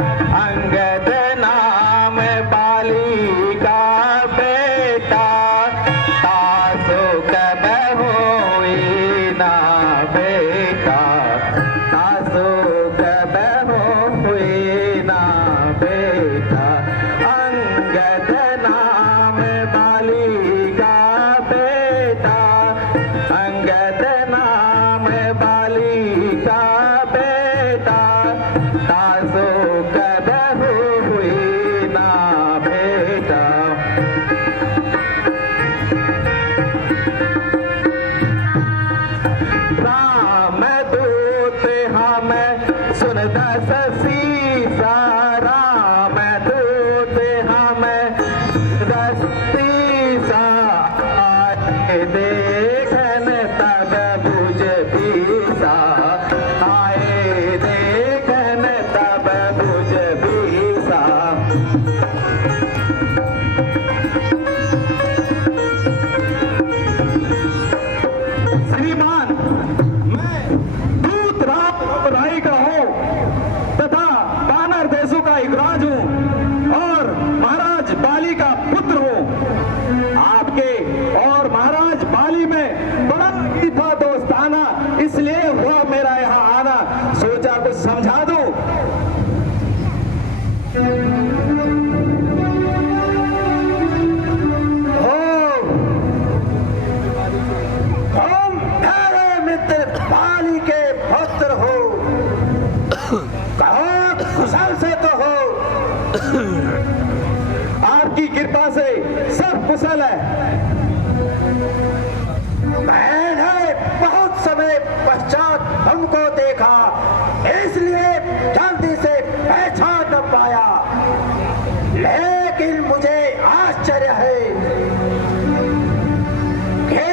अंगद नाम बाली का बेटा, तासो कब होई ना बेटा, तासो कब होई ना बेटा। अंगद नाम बाली का बेटा, अंगद नाम बाली का बेटा, तासो कब हुई ना बेटा। राम दूत हम सुनता सीसा, राम दूत हम रस्तीसा, आए देखन तब बुझ पीसा, आए देखन तब बुझ पीसा। श्रीमान, मैं दूत राय का हूँ तथा बानर देशों का युवराज हूँ और महाराज बाली का पुत्र हूँ। आपके और महाराज बाली में बड़ा ही था दोस्ताना, इसलिए हुआ मेरा यहाँ आना। सोचा कुछ समझा दूं। तुम मेरे मित्र बाली के पुत्र हो, कहो कुशल से तो हो। आपकी कृपा से सब कुशल है। मैंने बहुत समय पश्चात हमको देखा, इसलिए जल्दी से पहचान न पाया, लेकिन मुझे आश्चर्य है कि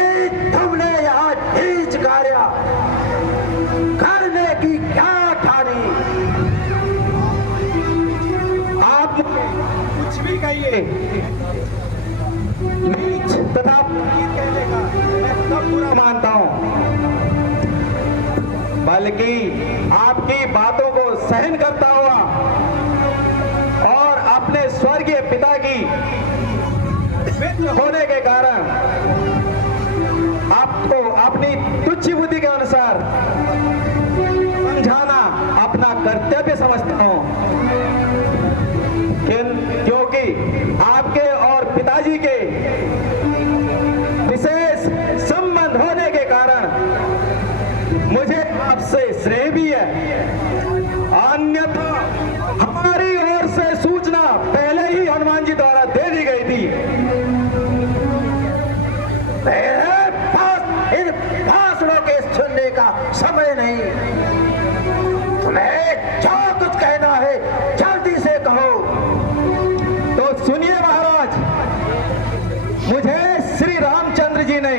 तुमने यहाँ नीच कार्य करने की क्या ठानी। आप कुछ भी कहिए, नीच तथा कहने का मैं सब बुरा मानता हूं, बल्कि आपकी बातों को सहन करता हुआ और अपने स्वर्गीय पिता की मित्र होने के कारण आपको अपनी तुच्छ बुद्धि के अनुसार समझाना अपना कर्तव्य समझता हूं। क्योंकि आपके और पिताजी के विशेष संबंध होने के कारण मुझे आपसे श्रेय भी है, अन्यथा हमारी ओर से सूचना पहले ही हनुमान जी द्वारा दे दी गई थी। मेरे पास इन भाषणों के सुनने का समय नहीं। तुम्हें जो कुछ कहना है जल्दी से कहो। तो सुनिए महाराज, मुझे श्री रामचंद्र जी ने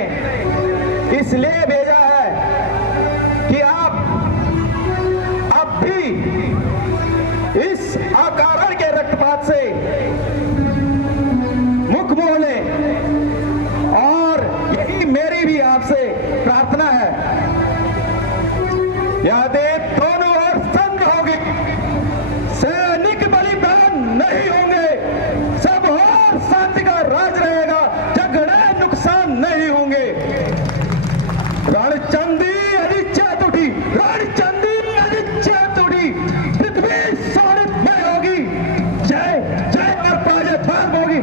इसलिए भेजा है कि आप अब भी इस अकारण के रक्तपात से मुख मोह लें, और यही मेरी भी आपसे प्रार्थना है। यदि दोनों ओर संग होगी, सैनिक बलिदान नहीं होंगे, सब और शांति का राज रहेगा, झगड़े नुकसान नहीं होंगे। रणचंदी अधिच्छेद उठी, रणचंदी अधिच्छेद उठी, पृथ्वी सोनितमय होगी, जय जय और पराजय भाग होगी,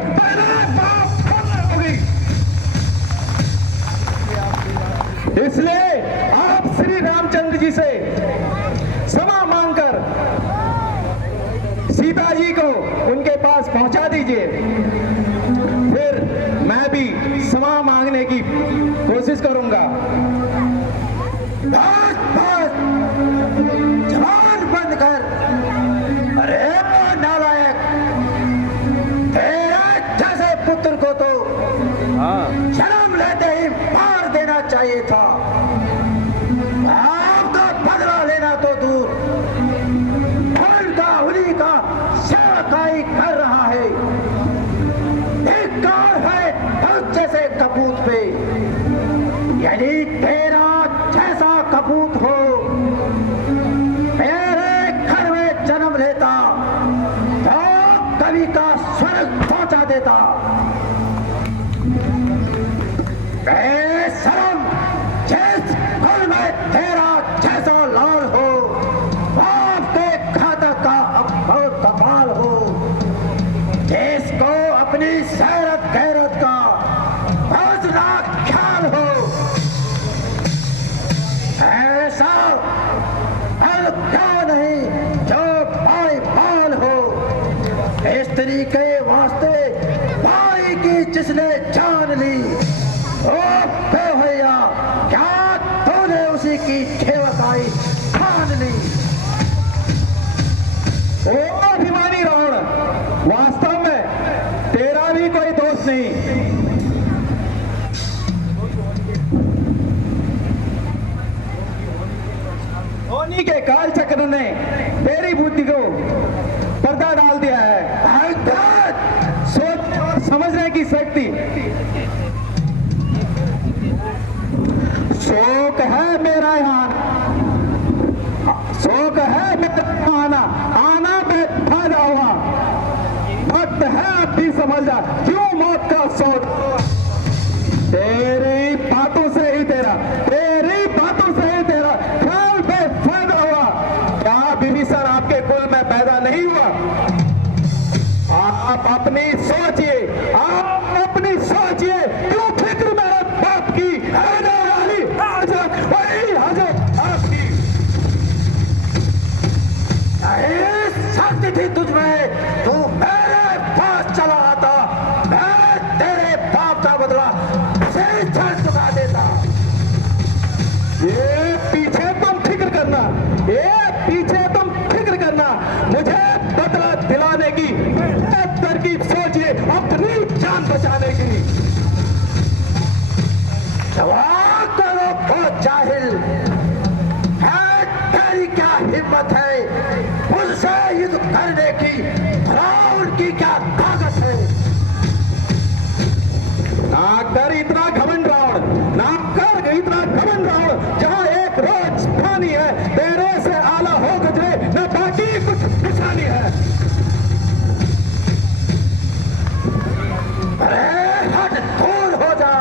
होगी। इसलिए आप श्री रामचंद्र जी से क्षमा मांगकर सीता जी को उनके पास पहुंचा दीजिए, फिर मैं भी क्षमा मांगने की कोशिश करूंगा। बस बस, जवान बंद कर। अरे नालायक, तेरे जैसे पुत्र को तो जन्म लेते ही मार देना चाहिए था। आपका बदला लेना तो दूर, उनका उन्हीं का सेवकाई कर रहा है। धिक्कार है तुझ जैसे कपूत पे। यदि तेरा जैसा कपूत हो मेरे घर में जन्म लेता सभी का स्वर्ग पहुंचा देता। बेशरम, जिस कुल में तेरा जैसा लाल हो, बाप के घातक का अब बहुत कमाल हो। जिसको अपनी सैरत गैरत का हौसला ख्याल हो, ऐसा हल क्या नहीं जो भाई बाल हो। स्त्री के वास्ते भाई की जिसने जान ली, ओ भैया क्या तूने उसी की ठेवकाई ठान ली। ओ अभिमानी रावण, वास्तव में तेरा भी कोई दोष नहीं। धोनी के काल चक्र ने तेरी बुद्धि को पर्दा डाल दिया है। सोच और समझने की शक्ति, शौक है मेरा यहाँ, शौक है मेरा आना, आना बेफायदा हुआ। वक्त है अब भी समझ जा, क्यों मौत का शौक। तेरी बातों से ही तेरा ख्याल बेफायदा हुआ। क्या विभीषण आपके कुल में पैदा नहीं हुआ? आप अपनी सोचिए, क्यों फिक्र मेरे बाप की आने वाली हजरत वही हजरत आपकी। शक्ति थी तुझमें, तू मेरे पास चला आता, मैं तेरे बाप का बदला उसे छड़ चुका देता। ये पीछे तुम फिक्र करना, मुझे बदला दिलाने की तरकीब सोचिए, अपनी जान बचाने की। जवाब करो बहुत जाहिल है, तेरी क्या हिम्मत है मुझसे युद्ध करने की, रावण की क्या ताकत है। ना कर इतना घमंड रावण, जहां एक रोज पानी है, तेरे से आला हो गुजरे न बाकी कुछ निशानी है। अरे हट, दूर हो जा,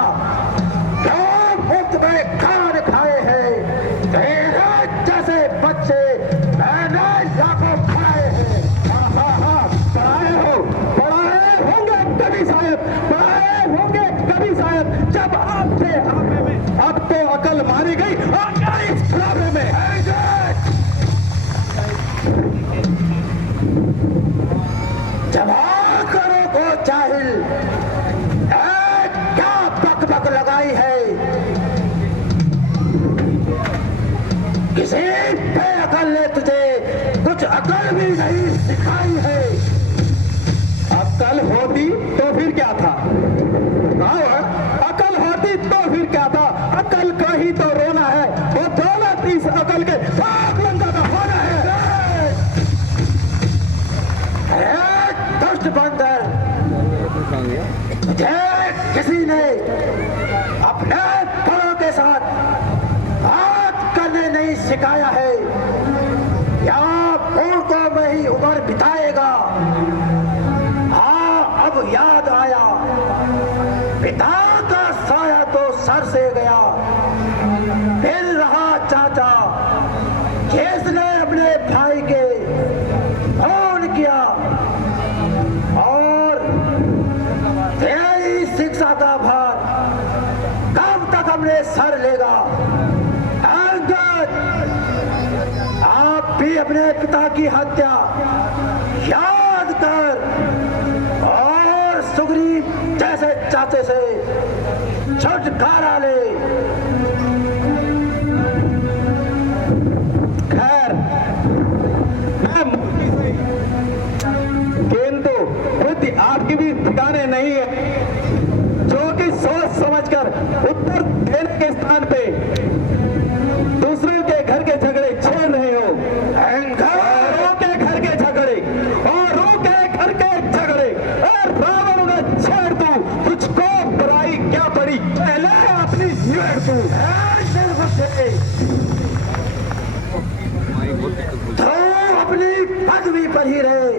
क्यों मुफ्त में खान खाए हैं। तेरे जैसे बच्चे मैंने लाखों खाए हैं। पढ़ाए होंगे कभी शायद, जब आपसे आपे में अब तो अकल मारी गई इस खिलाफे में। जवाब करो को जाहिल, क्या बक लगाई है। किसी बेअकल ने तुझे कुछ अकल भी नहीं सिखाई है। अकल होती तो फिर क्या था? अकल होती तो फिर क्या था? अकल का ही तो रोना है, वो दौलत इस अकल के साथ लंका का होना है। दुष्ट बंदर, मुझे किसी ने अपने बड़ों के साथ बात करने नहीं सिखाया है, या मूर्खों में ही उम्र बिताएगा। हाँ, अब याद आया, पिता का साया तो सर से गया, फिर रहा चाचा जिसने अपने भाई के फोन किया, और तेरी शिक्षा का भार कब तक हमने सर लेगा। अंगद, आप भी अपने पिता की हत्या याद कर, और सुग्रीव जैसे चाचे से छुटकारा ले। खैर, मैं मूर्ति से, किंतु बुद्धि आपकी भी ठिकाने नहीं है, जो कि सोच समझकर उत्तर देने के स्थान पे दूसरे के घर के झगड़े छेड़ रहे हो। औरों के घर के झगड़े, और रावण ने छेड़ तू, तुझको बुराई क्या पड़ी, पहले अपनी छेड़ तू। तो अपनी पदवी पर ही रहे,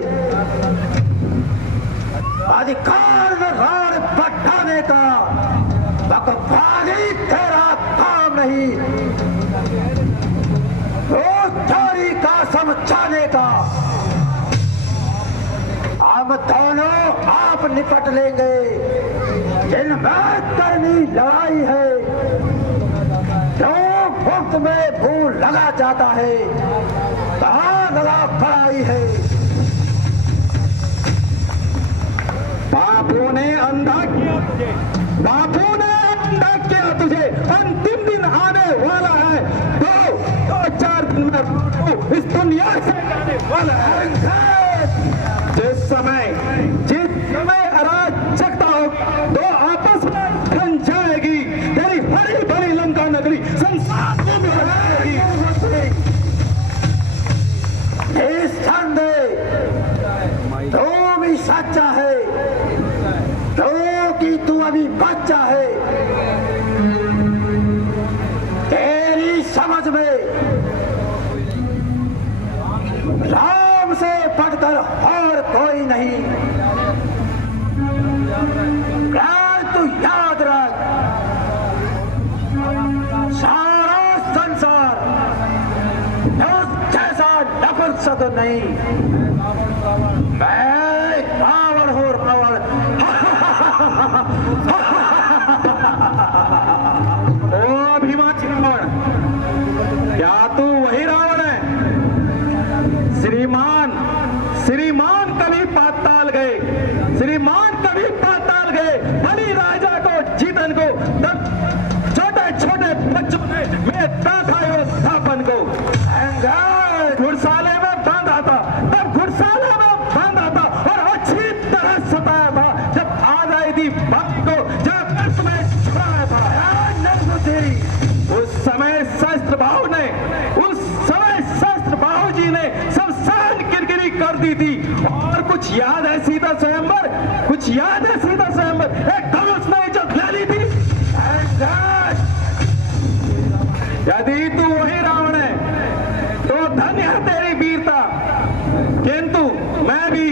अधिकार में राण बढ़ाने का बकवादी तेरा काम नहीं, चोरी का समझाने का। हम दोनों आप निपट लेंगे, जिनमें करनी लड़ाई है। जो मुफ्त में भूल लगा जाता है, कहाँ लगा पड़ाई है। बापू ने अंधा किया तुझे, बापू ने अंधा किया तुझे। अंतिम दिन आने वाला है, दो चार दिन में बापू इस दुनिया से जाने वाला है। जिस समय अराजकता हो, तो आपस में बन जाएगी तेरी हरी भरी लंका नगरी, संसार में भी हो जाएगी। तू भी सच्चा है, तो कि तू अभी बच्चा है। तेरी समझ में राम से बढ़कर और कोई नहीं। प्यार तू याद रख, सारा संसार जैसा नफरत नहीं। मैं रावण हूँ, रावण। ओ अभिमानी रावण, क्या तू वही रावण है? श्रीमान कभी पाताल गए, श्रीमान कभी पाताल गए। बलि राजा को जीतन को, तब छोटे छोटे बच्चों ने मेरा था स्थापन को घुड़साले में बांधा था, तब घुड़साले में बांधा था और अच्छी तरह सताया था। जब आजादी थी बात को जब कष्ट में छुड़ाया था, उस समय शस्त्र बाहु जी ने सब सहन किरकिरी कर दी थी। और कुछ याद है सीता स्वयंवर, कुछ याद है सीता स्वयंवर, एक धनुष ने इज्जत ले ली थी। यदि तू वही रावण है तो धन्य है तेरी वीरता, किंतु मैं भी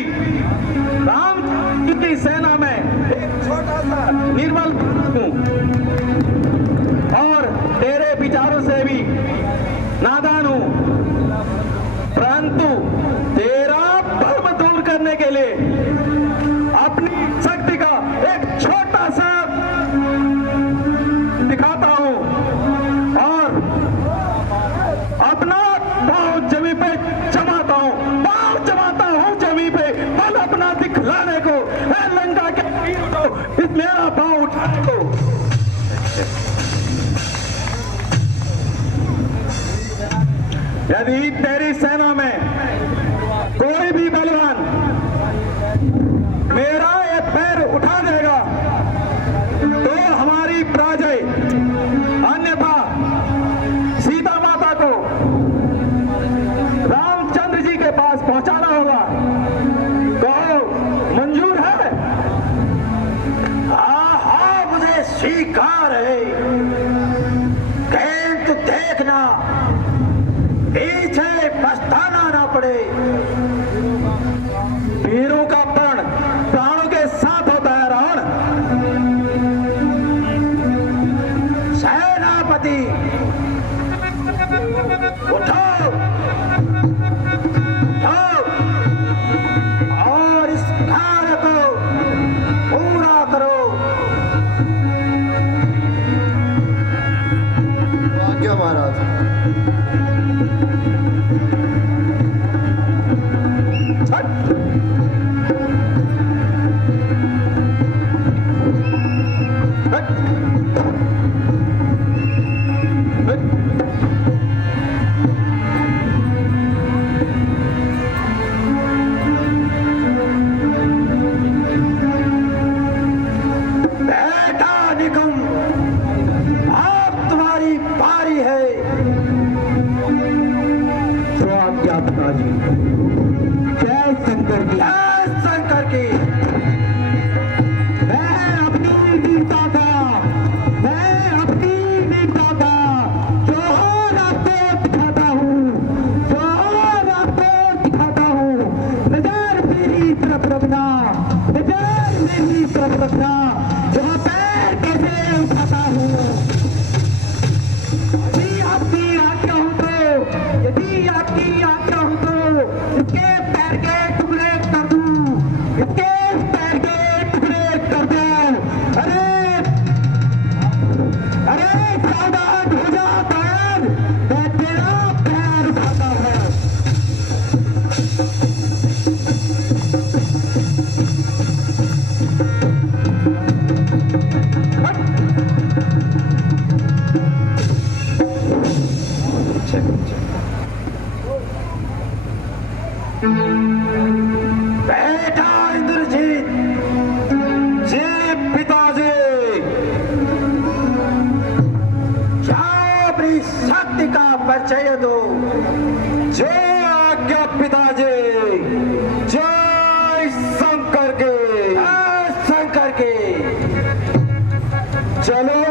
राम की सेना में एक छोटा सा निर्मल हूं और तेरे विचारों से भी नादान हूं, परंतु तेरा भ्रम दूर करने के लिए अपनी शक्ति का एक छोटा सा दिखाता हूं और अपना पांव जमीन पे जमाता हूं जमीन पे, बल अपना दिखलाने को। लंका के वीर को इस मेरा पांव उठाने को। यदि तेरी सेना में कोई भी बलवान मेरा ये पैर उठा देगा तो हमारी पराजय, अन्यथा सीता माता को रामचंद्र जी के पास पहुंचाना होगा। कहो मंजूर है? हाँ, मुझे स्वीकार है, किंतु देखना पीछे पछताना ना पड़े। वीरों का प्रण प्राणों के साथ होता है रावण। सेनापति उठो, और इस कार्य को पूरा करो। आज्ञा महाराज। मेरी तरफ रखना, यहाँ पैर कैसे उठाता हूँ। यदि आपकी आज्ञा हो तो, यदि आपकी आज्ञा हो तो इसके पैर के टुकड़े कर दूं, इसके पैर के टुकड़े कर दूं। अरे अरे सावधान हो जा पैर, मैं तेरा पैर उठाता हूँ। बेटा इंद्रजीत, जी पिताजी। जाओ अपनी शक्ति का परिचय दो। जय आज्ञा पिताजी। जय शंकर के। जय शंकर के। चलो